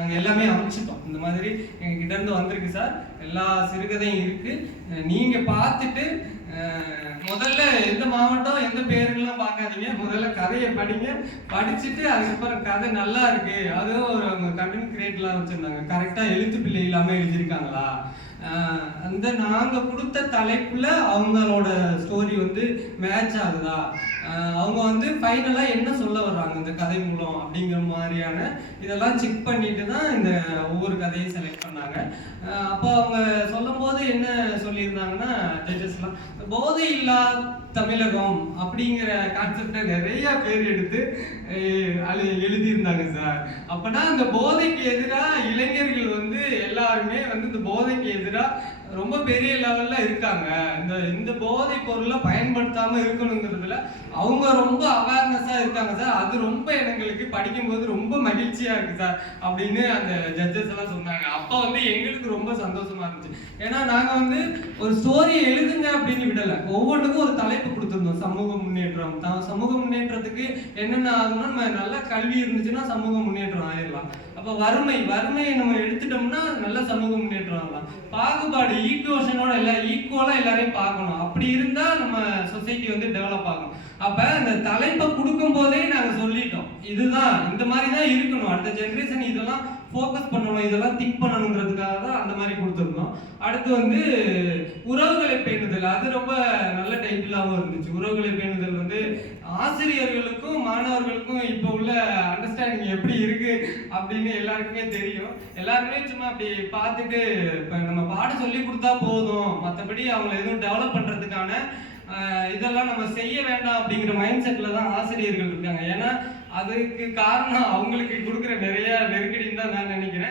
நாங்கள் எல்லாமே அமைச்சிட்டோம். இந்த மாதிரி எங்ககிட்ட இருந்து வந்திருக்கு சார், எல்லா சிறுகதையும் இருக்கு. நீங்க பார்த்துட்டு முதல்ல எந்த மாவட்டம் எந்த பேருங்கெல்லாம் பார்க்காதீங்க, முதல்ல கதையை படிங்க. படிச்சுட்டு அதுக்கப்புறம் கதை நல்லா இருக்கு, அதுவும் ஒரு அவங்க கண்டென்ட் கிரியேட்லாம் வச்சிருந்தாங்க, கரெக்டா எழுத்து பிள்ளை இல்லாம எழுதியிருக்காங்களா, அந்த நாங்க கொடுத்த தலைப்புல அவங்களோட ஸ்டோரி வந்து மேட்ச் ஆகுதா, அவங்க வந்து ஃபைனலா என்ன சொல்ல வர்றாங்க இந்த கதை மூலம் அப்படிங்கிற மாதிரியான இதெல்லாம் செக் பண்ணிட்டு தான் இந்த ஒவ்வொரு கதையும் செலக்ட் பண்ணாங்க. அப்போ அவங்க சொல்லும் போது என்ன சொல்லியிருந்தாங்கன்னா, ஜட்ஜஸ்லாம் போதை இல்லா தமிழகம் அப்படிங்கிற கான்செப்டை நிறைய பேர் எடுத்து அது எழுதியிருந்தாங்க சார். அப்பனா அந்த போதைக்கு எதிராக இளைஞர்கள் வந்து எல்லாருமே வந்து இந்த போதைக்கு எதிராக ரொம்ப பெரிய லெவல்ல இருக்காங்க, இந்த போதை பொருளை பயன்படுத்தாம இருக்கணுங்கிறதுல அவங்க ரொம்ப அவேர்னஸா இருக்காங்க சார். அது ரொம்ப எங்களுக்கு படிக்கும்போது ரொம்ப மகிழ்ச்சியா இருக்கு சார் அப்படின்னு அந்த ஜட்ஜஸ் எல்லாம் சொன்னாங்க. அப்போ வந்து எங்களுக்கு ரொம்ப சந்தோஷமா இருந்துச்சு. ஏன்னா நாங்க வந்து ஒரு ஸ்டோரியை எழுதுங்க அப்படின்னு விடல, ஒவ்வொன்றுக்கும் ஒரு தலைப்பு கொடுத்துருந்தோம். சமூக முன்னேற்றம், சமூக முன்னேற்றத்துக்கு என்னென்ன ஆகும்னா, நம்ம நல்ல கல்வி இருந்துச்சுன்னா சமூக முன்னேற்றம் ஆயிடலாம். அப்ப வறுமையை நம்ம எடுத்துட்டோம்னா நல்ல சமூக முன்னேற்றம் ஆகலாம். பாகுபாடு ஈக்குவேஷனோட ஈக்குவலா எல்லாரையும் பார்க்கணும், அப்படி இருந்தா நம்ம சொசைட்டி வந்து டெவலப் ஆகும். அப்ப அந்த தலைப்பை கொடுக்கும் போதே நாங்க சொல்லிட்டோம், இதுதான் இந்த மாதிரி தான் இருக்கணும், அடுத்த ஜெனரேஷன் இதெல்லாம் ஃபோக்கஸ் பண்ணணும், இதெல்லாம் திங்க் பண்ணணுங்கிறதுக்காக தான் அந்த மாதிரி கொடுத்துருந்தோம். அடுத்து வந்து உறவுகளை பேணுதல், அது ரொம்ப நல்ல டைட்டிலாகவும் இருந்துச்சு. உறவுகளை பேணுதல் வந்து ஆசிரியர்களுக்கும் மாணவர்களுக்கும் இப்போ உள்ள அண்டர்ஸ்டாண்டிங் எப்படி இருக்கு அப்படின்னு எல்லாருக்குமே தெரியும். எல்லாருமே சும்மா அப்படி பார்த்துட்டு இப்போ நம்ம பாடம் சொல்லி கொடுத்தா போதும், மற்றபடி அவங்களை எதுவும் டெவலப் பண்றதுக்கான இதெல்லாம் நம்ம செய்ய வேண்டாம் அப்படிங்கிற மைண்ட் செட்ல தான் ஆசிரியர்கள் இருக்காங்க. ஏன்னா அதுக்கு காரணம் அவங்களுக்கு கொடுக்குற நிறைய நெருக்கடின்னு தான் நான் நினைக்கிறேன்.